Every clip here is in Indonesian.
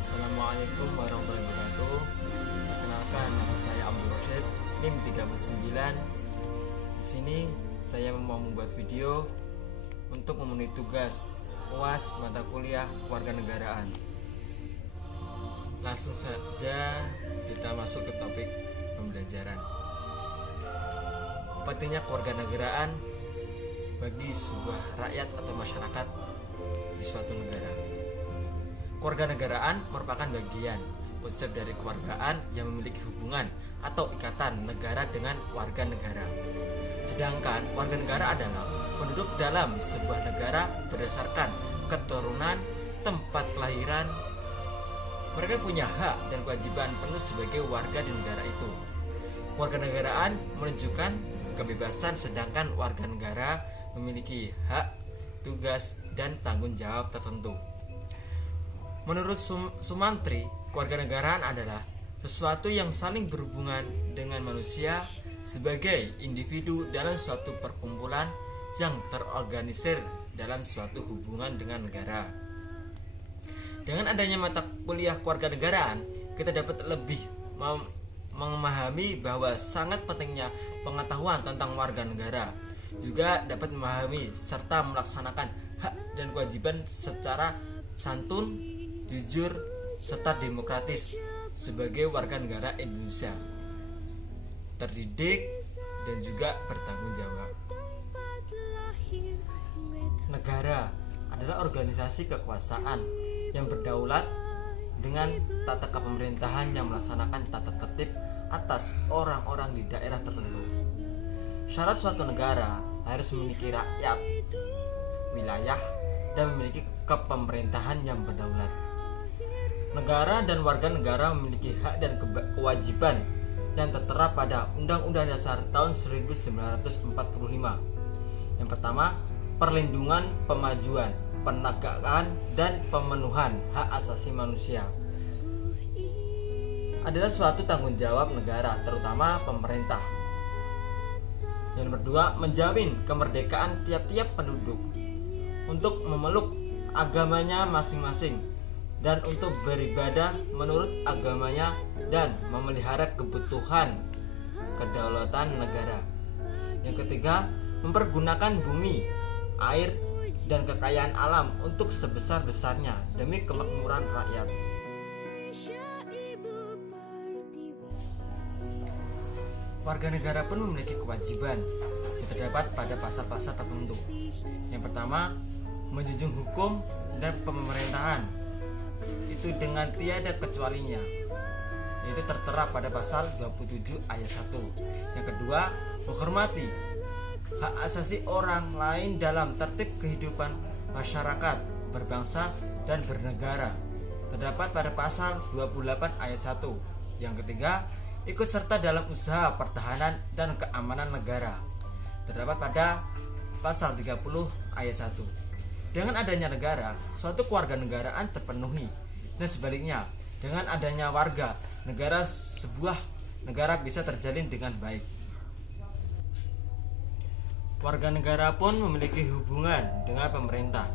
Assalamualaikum warahmatullahi wabarakatuh. Perkenalkan, nama saya Abdul Rosyid, NIM 39. Di sini saya mau membuat video untuk memenuhi tugas UAS mata kuliah kewarganegaraan. Langsung saja kita masuk ke topik pembelajaran. Pentingnya kewarganegaraan bagi sebuah rakyat atau masyarakat di suatu negara. Kewarganegaraan merupakan bagian konsep dari kewargaan yang memiliki hubungan atau ikatan negara dengan warga negara. Sedangkan warga negara adalah penduduk dalam sebuah negara berdasarkan keturunan, tempat kelahiran. Mereka punya hak dan kewajiban penuh sebagai warga di negara itu. Kewarganegaraan menunjukkan kebebasan, sedangkan warga negara memiliki hak, tugas, dan tanggung jawab tertentu. Menurut Sumantri, kewarganegaraan adalah sesuatu yang saling berhubungan dengan manusia sebagai individu dalam suatu perkumpulan yang terorganisir dalam suatu hubungan dengan negara. Dengan adanya mata kuliah kewarganegaraan, kita dapat lebih memahami bahwa sangat pentingnya pengetahuan tentang warga negara, juga dapat memahami serta melaksanakan hak dan kewajiban secara santun, jujur, serta demokratis sebagai warga negara Indonesia, terdidik dan juga bertanggung jawab. Negara adalah organisasi kekuasaan yang berdaulat dengan tata kepemerintahan yang melaksanakan tata tertib atas orang-orang di daerah tertentu. Syarat suatu negara harus memiliki rakyat, wilayah, dan memiliki kepemerintahan yang berdaulat. Negara dan warga negara memiliki hak dan kewajiban yang tertera pada Undang-Undang Dasar tahun 1945. Yang pertama, perlindungan, pemajuan, penegakan, dan pemenuhan hak asasi manusia adalah suatu tanggung jawab negara, terutama pemerintah. Yang kedua, menjamin kemerdekaan tiap-tiap penduduk untuk memeluk agamanya masing-masing dan untuk beribadah menurut agamanya dan memelihara kebutuhan kedaulatan negara. Yang ketiga, mempergunakan bumi, air, dan kekayaan alam untuk sebesar-besarnya demi kemakmuran rakyat. Warga negara pun memiliki kewajiban yang terdapat pada pasal-pasal tertentu. Yang pertama, menjunjung hukum dan pemerintahan itu dengan tiada kecualinya, yaitu tertera pada pasal 27 ayat 1. Yang kedua, menghormati hak asasi orang lain dalam tertib kehidupan masyarakat, berbangsa, dan bernegara, terdapat pada pasal 28 ayat 1. Yang ketiga, ikut serta dalam usaha pertahanan dan keamanan negara, terdapat pada pasal 30 ayat 1. Dengan adanya negara, suatu kewarganegaraan terpenuhi, dan sebaliknya, dengan adanya warga negara, sebuah negara bisa terjalin dengan baik. Warga negara pun memiliki hubungan dengan pemerintah.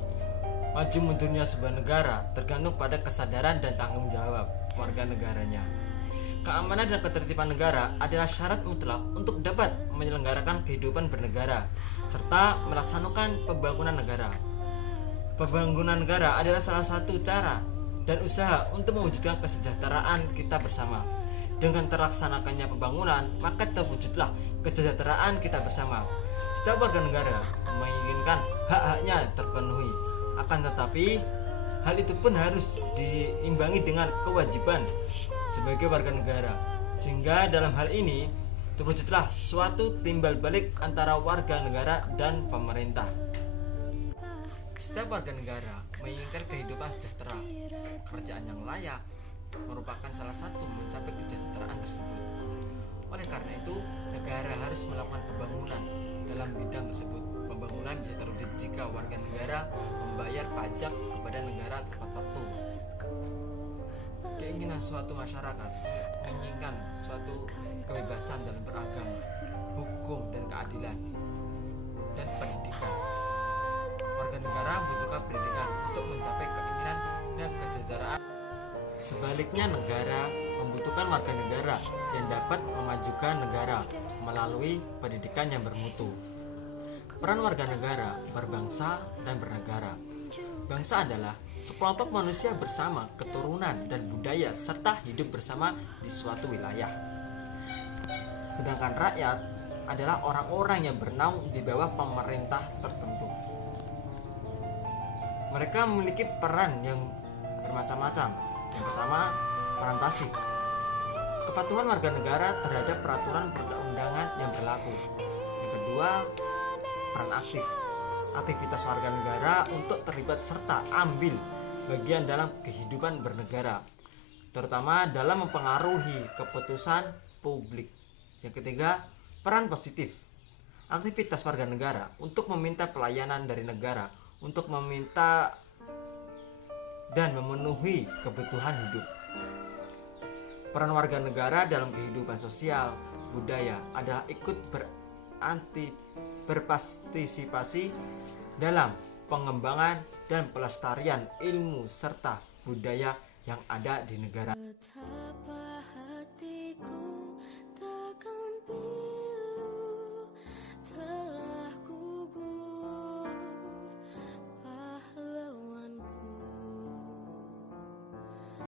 Maju mundurnya sebuah negara tergantung pada kesadaran dan tanggung jawab warga negaranya. Keamanan dan ketertiban negara adalah syarat mutlak untuk dapat menyelenggarakan kehidupan bernegara serta melaksanakan pembangunan negara. Pembangunan negara adalah salah satu cara dan usaha untuk mewujudkan kesejahteraan kita bersama. Dengan terlaksanakannya pembangunan, maka terwujudlah kesejahteraan kita bersama. Setiap warga negara menginginkan hak-haknya terpenuhi, akan tetapi hal itu pun harus diimbangi dengan kewajiban sebagai warga negara, sehingga dalam hal ini terwujudlah suatu timbal balik antara warga negara dan pemerintah. Setiap warga negara menginginkan kehidupan sejahtera. Pekerjaan yang layak merupakan salah satu mencapai kesejahteraan tersebut. Oleh karena itu, negara harus melakukan pembangunan dalam bidang tersebut. Pembangunan bisa terwujud jika warga negara membayar pajak kepada negara tepat waktu. Keinginan suatu masyarakat menginginkan suatu kebebasan dalam beragama, hukum dan keadilan, dan pendidikan. Warga negara membutuhkan pendidikan untuk mencapai keinginan dan kesejahteraan Sebaliknya, negara membutuhkan warga negara yang dapat memajukan negara melalui pendidikan yang bermutu. Peran warga negara berbangsa dan bernegara. Bangsa adalah sekelompok manusia bersama keturunan dan budaya serta hidup bersama di suatu wilayah. Sedangkan rakyat adalah orang-orang yang bernaung di bawah pemerintah tertentu. Mereka memiliki peran yang bermacam-macam. Yang pertama, peran pasif. Kepatuhan warga negara terhadap peraturan perundang-undangan yang berlaku. Yang kedua, peran aktif. Aktivitas warga negara untuk terlibat serta ambil bagian dalam kehidupan bernegara, terutama dalam mempengaruhi keputusan publik. Yang ketiga, peran positif. Aktivitas warga negara untuk meminta pelayanan dari negara, untuk meminta dan memenuhi kebutuhan hidup. Peran warga negara dalam kehidupan sosial budaya adalah ikut berpartisipasi dalam pengembangan dan pelestarian ilmu serta budaya yang ada di negara.